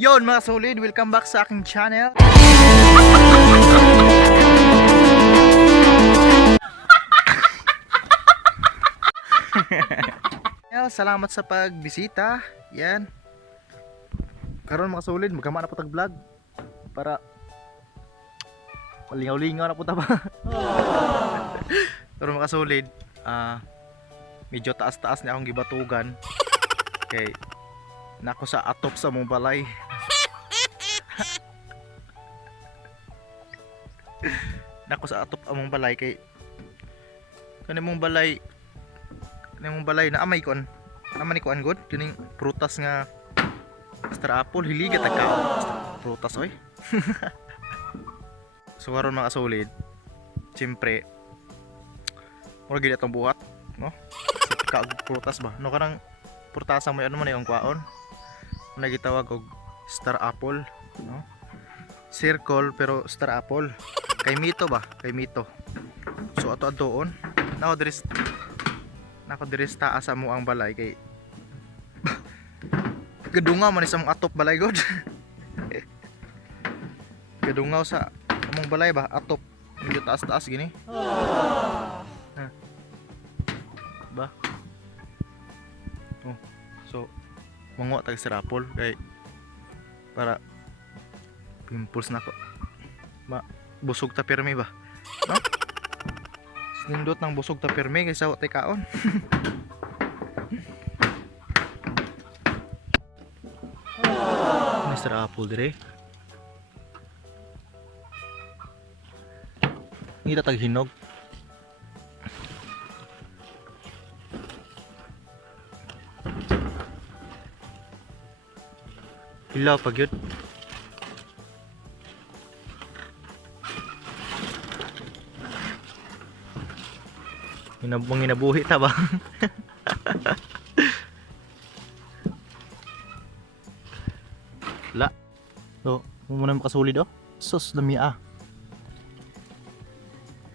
Yon mga solid, welcome back sa aking channel. Salamat sa pagbisita. Yan. Karon mga solid, magkama na po tag vlog para malingaw-lingaw na po ta ba. Pero mga solid, medyo taas-taas na akong gibatugan. Kay nako sa atop sa mong balay. Nako sa atop among balay kay kanimong balay na amay kon. Naman ni kuan god kining prutas nga star apple hiliga ta ka. Prutas oy. So karon mga solid, siyempre mura gid atong buhat, no? Ka prutas ba? No kanang prutasa mo ano man yung kwaon. Na gitawag og star apple, no? Circle pero star apple. Kay mito ba? Kay mito. So ato doon. Nako diris taas sa mo ang balay kay gadungaw man sa mong atop balay god. Gadungaw sa among balay ba atop medyo taas-taas gini. Ba? Oh. So manguha tag star apple kay para pimples nako. Busog ta pirmi ba? No? Nindot ng busog ta pirmi kaysa wa tay kaon. Mr. Apple dire. Ngita tag hinog. Hilaw pag yun. Ginabuhi ta ba? La. So, muna makasulid oh. Sus dami ah.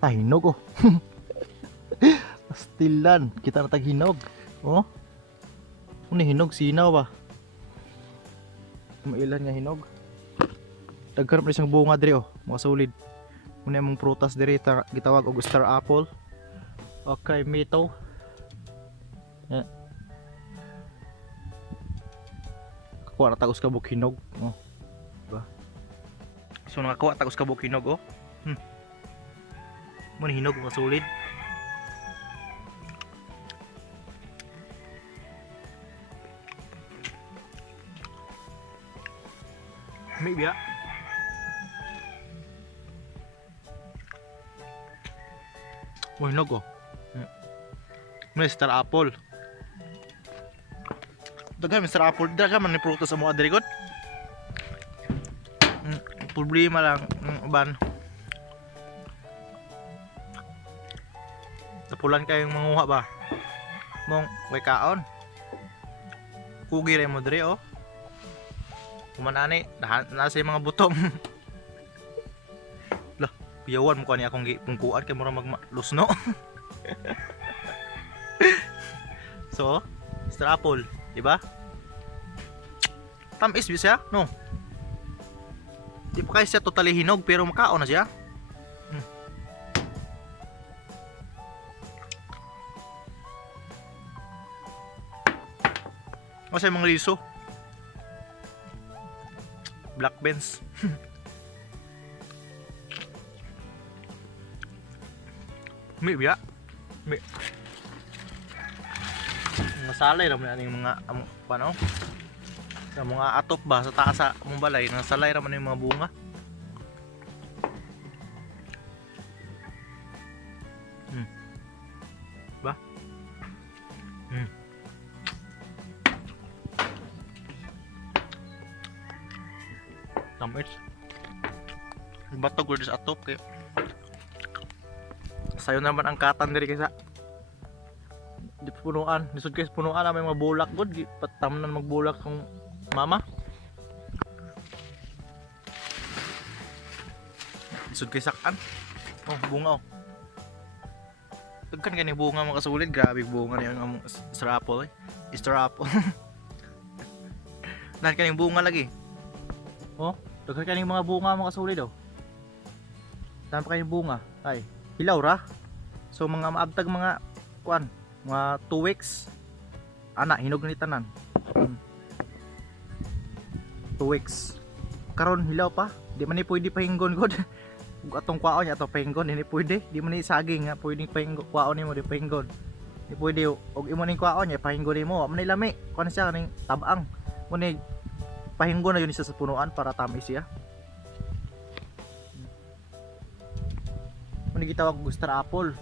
Hinog oh. Pastilan, kita na tag hinog. Oh. Ano hinog sinaw ba? Mailan nga hinog. Daghan pa isang bunga diri oh, makasulid. Muna mong prutas diri gitawag og star apple. Okay, mito. Yeah. Kuha na tagos kabuk hinog. Oh. Diba? So nakakuha tagos kabuk hinog oh. Muna hinog mga solid. Maybe ya. Muna hinog oh. Mr. Apple. Daghan Mr. Apple, daghan man ni prutas sa mga diri god. Problema lang uban. Tapulan kayong manguha ba? Mong way kaon. Kugi ray mo diri oh. Kumanani, nasa yung mga butong. Lah, piyawan mo ko ni akong pungkuan kay mura maglusno. So, star apple, di ba? Tamis siya, no? Di pa kayo siya totally hinog pero makaon na siya. Kasi mga liso. Black beans. May biya. May masalay raman yung mga paano sa mga atop ba sa taas sa mong balay nasalay raman yung mga bunga. Ba? Tamis. Batog ko sa atop kay sayo naman ang katan diri kaysa di punuan, lisod kayo sa punuan may mga bulak god, patamnan magbulak kung mama. Lisod kayo sakan. Oh, bunga oh. Tagkan gani bunga mga kasulid, grabe bunga niya ang star apple eh. Star apple. Lahat kaning bunga lagi. Oh, daghan kaning mga bunga mga kasulid oh. Dami pa kayong bunga. Ay, hilaw ra. So mga maabtag mga kuan, mga 2 weeks. Ana, hinog ni tanan. 2 weeks. Karon hilaw pa. Di man ni pwede pahinggon gud. Ug atong kwaon niya ato pahinggon, hindi pwede. Di man ni saging nga pwedeng pahinggon kwaon nimo di pahinggon. Di pwede og imo ning kwaon niya pahinggon nimo. Man ni lami. Kuan siya ning tabang. Mo ni pahinggon na yun isa sa punuan para tamis siya. Mo ni gitawag guster apple.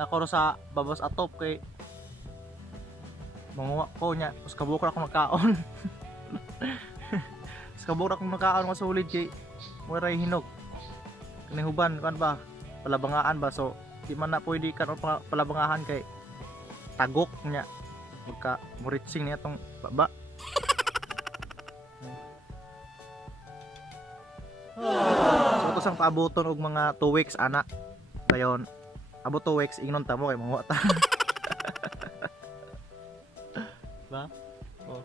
Nakoro sa babas atop kay manguha ko nya us kabukra akong nagkaon. Us kabukra akong nagkaon nga solid kay muray hinog. Kani huban kan ba? Palabangaan ba, so di man na pwede kan palabangahan kay tagok nya. Magka muritsing niya tong baba. So ito sang paaboton og mga 2 weeks ana. Dayon abot 2 weeks ingnon ta mo kay manguha ta. Ba? Oh.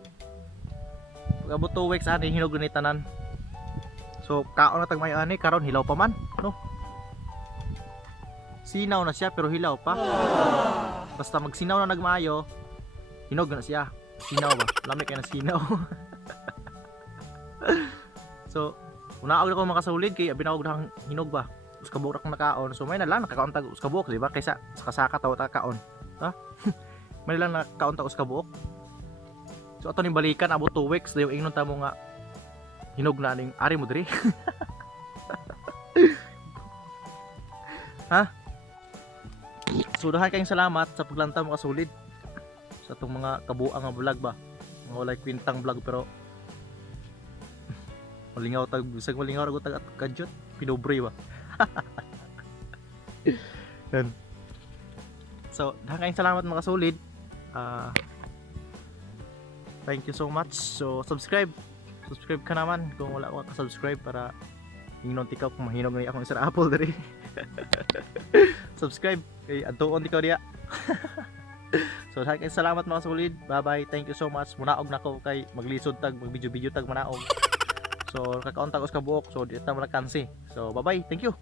Pag abot 2 weeks ani hinog ni tanan. So kaon na tag may ani karon hilaw pa man, no? Sinaw na siya pero hilaw pa. Basta magsinaw na nagmaayo, hinog na siya. Sinaw ba? Lami kay na sinaw. So unaog ako makasulid kay abinawag na hinog ba. Us kabuk ra nakaon. So may na lang nakakaon tag us kabuk, di ba? Kaysa sakasaka taw ta kaon. Ha? May lang nakakaon tag us kabuk. So ato ning balikan abot 2 weeks dayon ingnon ta mo nga hinog na ning ari mo diri. Ha? So dahan kayong salamat sa paglantaw mo kasulid sa itong mga kabuang nga vlog ba. Mga walay kwintang vlog pero malingaw tag bisag malingaw ra tag kadyot pinobre ba. Yan. So dahan kayong salamat mga kasulid. Thank you so much. So subscribe ka naman kung wala ka subscribe para ingnon tikaw kung mahinog na akong isang apple diri. Subscribe kay adtuon tikaw diya. So daghang salamat mga kasulid. Bye bye. Thank you so much. Munaog na ko kay maglisod tag mag-video tag manaog. So kakaon tag us kabuok. So di ta man kansi. So bye bye. Thank you.